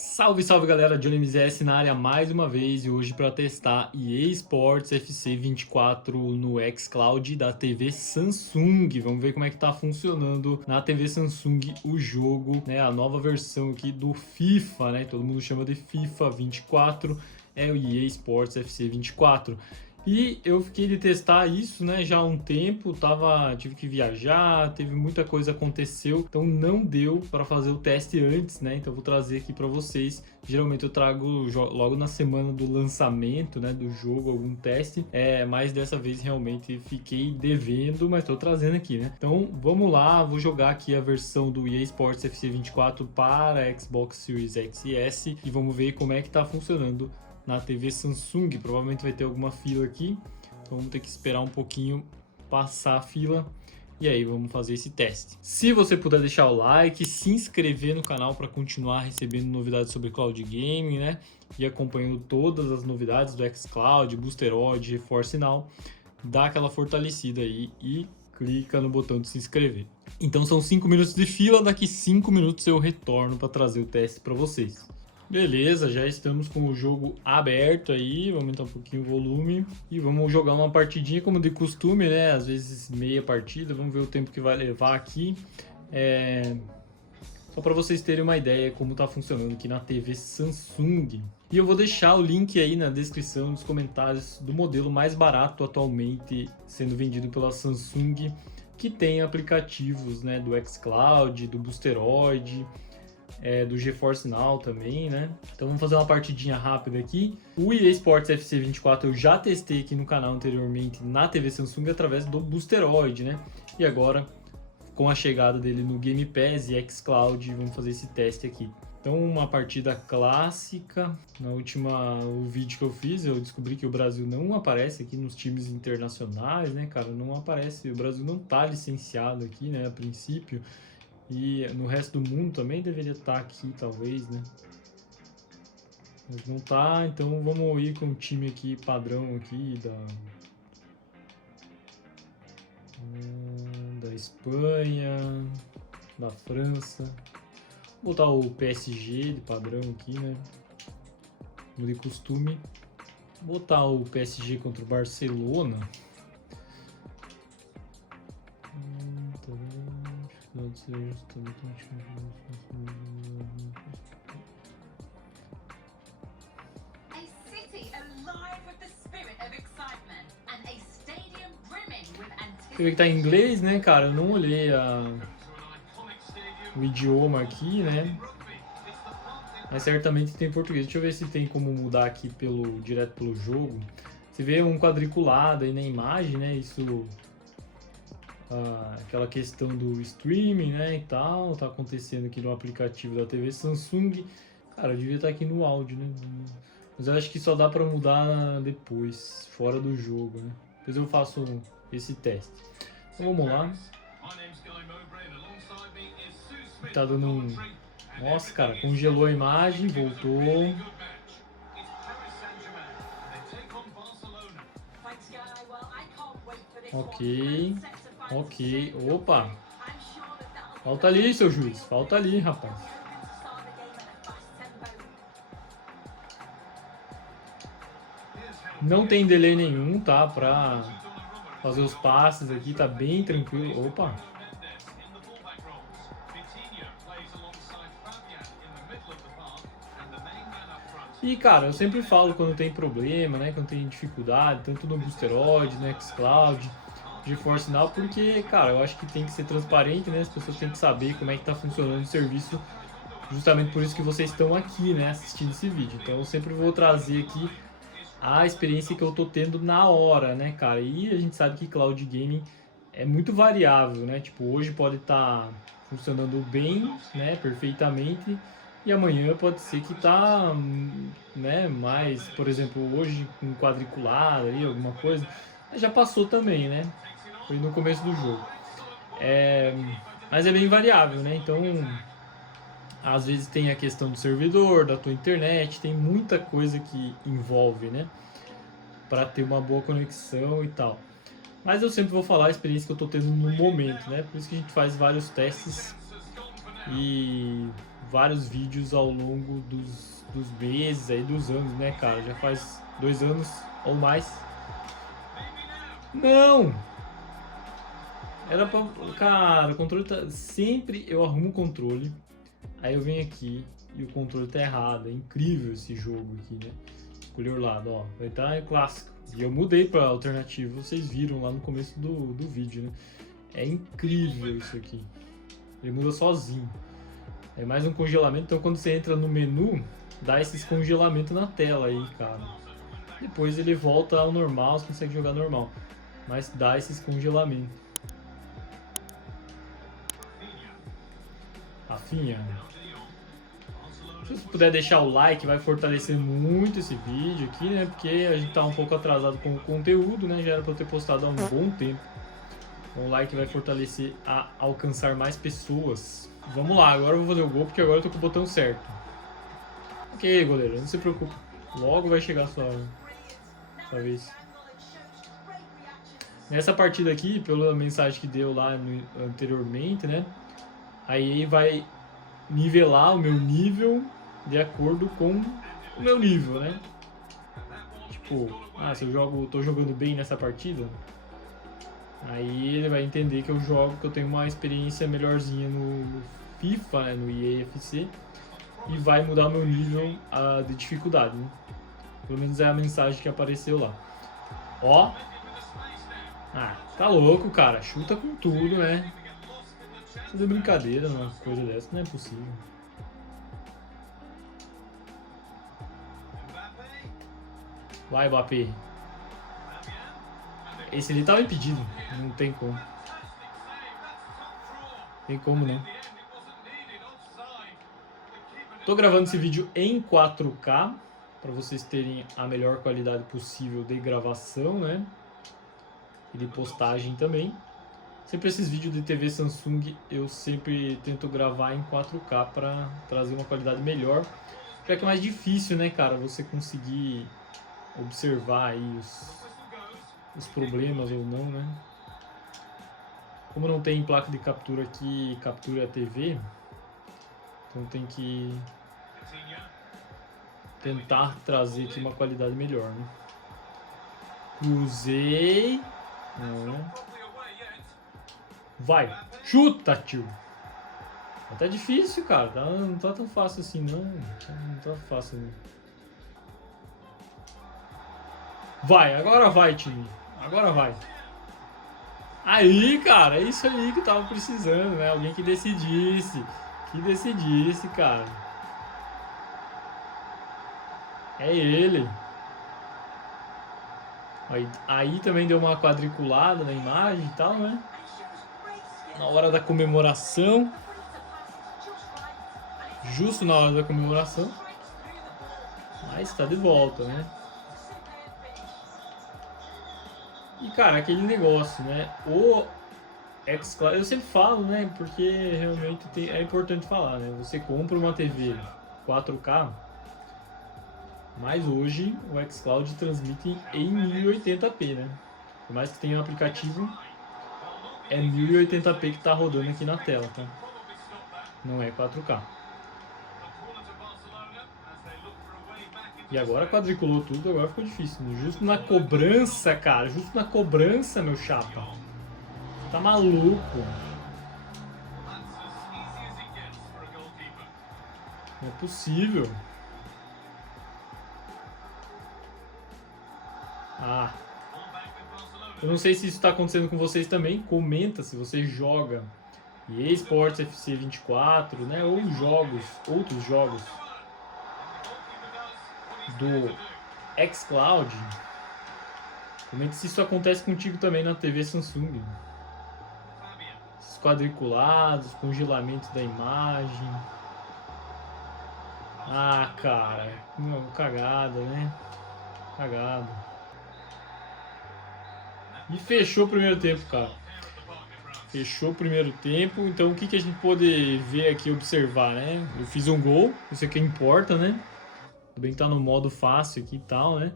Salve, salve galera, Johnny MZS na área mais uma vez e hoje para testar EA Sports FC 24 no xCloud da TV Samsung. Vamos ver como é que tá funcionando na TV Samsung o jogo, né? A nova versão aqui do FIFA, né? Todo mundo chama de FIFA 24, é o EA Sports FC 24. E eu fiquei de testar isso, né, já há um tempo, tive que viajar, teve muita coisa aconteceu, então não deu para fazer o teste antes, né? Então eu vou trazer aqui para vocês. Geralmente eu trago logo na semana do lançamento, né, do jogo algum teste, mas dessa vez realmente fiquei devendo, mas estou trazendo aqui, né? Então vamos lá, vou jogar aqui a versão do EA Sports FC 24 para Xbox Series X e S e vamos ver como é que tá funcionando na TV Samsung. Provavelmente vai ter alguma fila aqui, então vamos ter que esperar um pouquinho passar a fila e aí vamos fazer esse teste. Se você puder deixar o like, se inscrever no canal para continuar recebendo novidades sobre Cloud Gaming, né? E acompanhando todas as novidades do xCloud, Boosteroid, Reforce Now, dá aquela fortalecida aí e clica no botão de se inscrever. Então são 5 minutos de fila, daqui 5 minutos eu retorno para trazer o teste para vocês. Beleza, já estamos com o jogo aberto aí, vou aumentar um pouquinho o volume e vamos jogar uma partidinha como de costume, né? Às vezes meia partida, vamos ver o tempo que vai levar aqui. Só para vocês terem uma ideia como está funcionando aqui na TV Samsung. E eu vou deixar o link aí na descrição, nos comentários, do modelo mais barato atualmente sendo vendido pela Samsung, que tem aplicativos, né, do xCloud, do Boosteroid, do GeForce Now também, né? Então vamos fazer uma partidinha rápida aqui. O EA Sports FC 24 eu já testei aqui no canal anteriormente na TV Samsung através do Boosteroid, né? E agora, com a chegada dele no Game Pass e xCloud, vamos fazer esse teste aqui. Então uma partida clássica. O vídeo que eu fiz, eu descobri que o Brasil não aparece aqui nos times internacionais, né, cara? Não aparece, o Brasil não tá licenciado aqui, né, a princípio. E no resto do mundo também deveria estar aqui, talvez, né? Mas não tá, então vamos ir com o time aqui, padrão aqui da Espanha, da França. Vou botar o PSG de padrão aqui, né? Como de costume. Vou botar o PSG contra o Barcelona. Você vê que tá em inglês, né, cara? Eu não olhei o idioma aqui, né? Mas certamente tem português. Deixa eu ver se tem como mudar aqui direto pelo jogo. Você vê um quadriculado aí na imagem, né? Isso... aquela questão do streaming, né, e tal, tá acontecendo aqui no aplicativo da TV Samsung. Cara, eu devia estar aqui no áudio, né, mas eu acho que só dá pra mudar depois, fora do jogo, né. Depois eu faço esse teste. Então vamos lá. Tá dando um... Nossa, cara, congelou a imagem, voltou. Ok, opa! Falta ali, seu juiz, falta ali, rapaz. Não tem delay nenhum, tá? Pra fazer os passes aqui, tá bem tranquilo. Opa! E, cara, eu sempre falo quando tem problema, né? Quando tem dificuldade, tanto no Boosteroid, no xCloud, GeForce Now, porque, cara, eu acho que tem que ser transparente, né? As pessoas têm que saber como é que tá funcionando o serviço, justamente por isso que vocês estão aqui, né, assistindo esse vídeo. Então eu sempre vou trazer aqui a experiência que eu tô tendo na hora, né, cara? E a gente sabe que Cloud Gaming é muito variável, né? Tipo, hoje pode estar funcionando bem, né, perfeitamente, e amanhã pode ser que tá, né, mais, por exemplo, hoje com quadriculado aí, alguma coisa, já passou também, né? Foi no começo do jogo. Mas é bem variável, né? Então, às vezes tem a questão do servidor, da tua internet, tem muita coisa que envolve, né? Para ter uma boa conexão e tal. Mas eu sempre vou falar a experiência que eu tô tendo no momento, né? Por isso que a gente faz vários testes e vários vídeos ao longo dos meses aí, dos anos, né, cara? Já faz 2 anos ou mais. Não! Era pra... Cara, o controle tá... Sempre eu arrumo o controle, aí eu venho aqui e o controle tá errado. É incrível esse jogo aqui, né? Escolher o lado, ó. Vai estar em clássico. E eu mudei pra alternativo, vocês viram lá no começo do vídeo, né? É incrível isso aqui. Ele muda sozinho. É mais um congelamento, então quando você entra no menu, dá esses congelamentos na tela aí, cara. Depois ele volta ao normal, você consegue jogar normal. Mas dá esses congelamentos. Rafinha. Se você puder deixar o like, vai fortalecer muito esse vídeo aqui, né? Porque a gente tá um pouco atrasado com o conteúdo, né? Já era pra eu ter postado há um bom tempo. Então o like vai fortalecer a alcançar mais pessoas. Vamos lá, agora eu vou fazer o gol, porque agora eu tô com o botão certo. Ok, goleiro, não se preocupe. Logo vai chegar a sua vez. Nessa partida aqui, pela mensagem que deu lá anteriormente, né? Aí vai nivelar o meu nível de acordo com o meu nível, né? Tipo, se eu tô jogando bem nessa partida, aí ele vai entender que eu tenho uma experiência melhorzinha no FIFA, né, no EA FC, e vai mudar o meu nível de dificuldade, né? Pelo menos é a mensagem que apareceu lá. Ó. Tá louco, cara. Chuta com tudo, né? Fazer brincadeira numa coisa dessa, não é possível. Vai, Mbappé. Esse ali tava impedido. Não tem como. Tem como não. Tô gravando esse vídeo em 4K para vocês terem a melhor qualidade possível de gravação, né? E de postagem também. Sempre esses vídeos de TV Samsung eu sempre tento gravar em 4K para trazer uma qualidade melhor. Já que é mais difícil, né, cara, você conseguir observar aí os problemas ou não, né? Como não tem placa de captura aqui, captura a TV, então tem que tentar trazer aqui uma qualidade melhor, né? Cruzei. Não. Vai. Chuta, tio. Tá difícil, cara. Não tá tão fácil assim, não. Não tá fácil, não. Vai, agora vai, time. Agora vai. Aí, cara, é isso aí que eu tava precisando, né? Alguém que decidisse. Que decidisse, cara. É ele. Aí também deu uma quadriculada na imagem e tal, né? Na hora da comemoração. Justo na hora da comemoração. Mas tá de volta, né? E, cara, aquele negócio, né? O xCloud, eu sempre falo, né? Porque realmente é importante falar, né? Você compra uma TV 4K, mas hoje o xCloud transmite em 1080p, né? Por mais que tenha um aplicativo, é 1080p que tá rodando aqui na tela, tá? Não é 4K. E agora quadriculou tudo, agora ficou difícil. Justo na cobrança, cara. Justo na cobrança, meu chapa. Tá maluco. Não é possível. Eu não sei se isso tá acontecendo com vocês também. Comenta se você joga EA Sports FC 24, né? Ou outros jogos do xCloud. Comente se isso acontece contigo também na TV Samsung. Esses quadriculados, congelamentos da imagem. Cara, não, cagada, né? Cagada. E fechou o primeiro tempo, cara. Fechou o primeiro tempo. Então o que a gente pode ver aqui, observar, né? Eu fiz um gol, isso é que importa, né? Tudo bem que tá no modo fácil aqui e tal, né?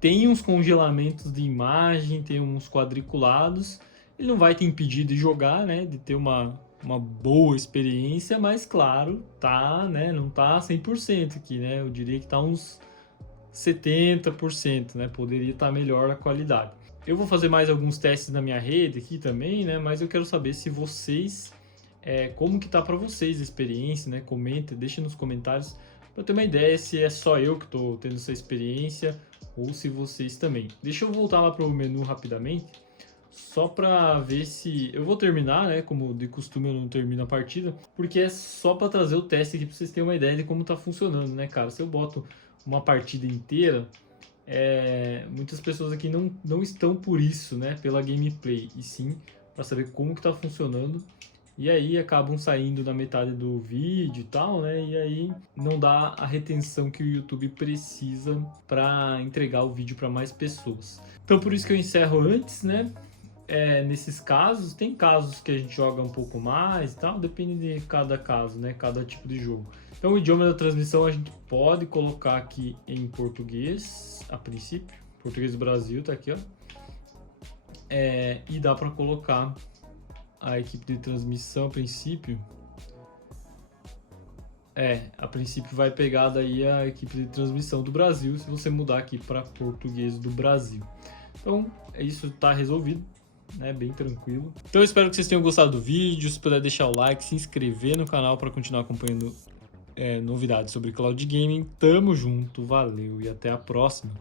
Tem uns congelamentos de imagem, tem uns quadriculados. Ele não vai te impedir de jogar, né? De ter uma uma boa experiência, mas claro, tá, né, não tá 100% aqui, né? Eu diria que tá uns 70%, né? Poderia estar melhor a qualidade. Eu vou fazer mais alguns testes na minha rede aqui também, né? Mas eu quero saber se vocês, como que tá para vocês a experiência, né? Comenta, deixa nos comentários para eu ter uma ideia se é só eu que tô tendo essa experiência ou se vocês também. Deixa eu voltar lá pro menu rapidamente, só para ver se eu vou terminar, né? Como de costume eu não termino a partida, porque é só para trazer o teste aqui para vocês terem uma ideia de como tá funcionando, né, cara? Se eu boto uma partida inteira, muitas pessoas aqui não estão por isso, né? Pela gameplay, e sim para saber como que tá funcionando. E aí acabam saindo na metade do vídeo e tal, né? E aí não dá a retenção que o YouTube precisa para entregar o vídeo para mais pessoas. Então por isso que eu encerro antes, né? Nesses casos, tem casos que a gente joga um pouco mais e tal, depende de cada caso, né? Cada tipo de jogo. Então o idioma da transmissão a gente pode colocar aqui em português, a princípio. Português do Brasil tá aqui, ó. E dá para colocar a equipe de transmissão a princípio. A princípio vai pegar daí a equipe de transmissão do Brasil, se você mudar aqui para português do Brasil. Então, isso tá resolvido, né? Bem tranquilo. Então eu espero que vocês tenham gostado do vídeo. Se puder deixar o like, se inscrever no canal para continuar acompanhando novidades sobre cloud gaming. Tamo junto, valeu e até a próxima.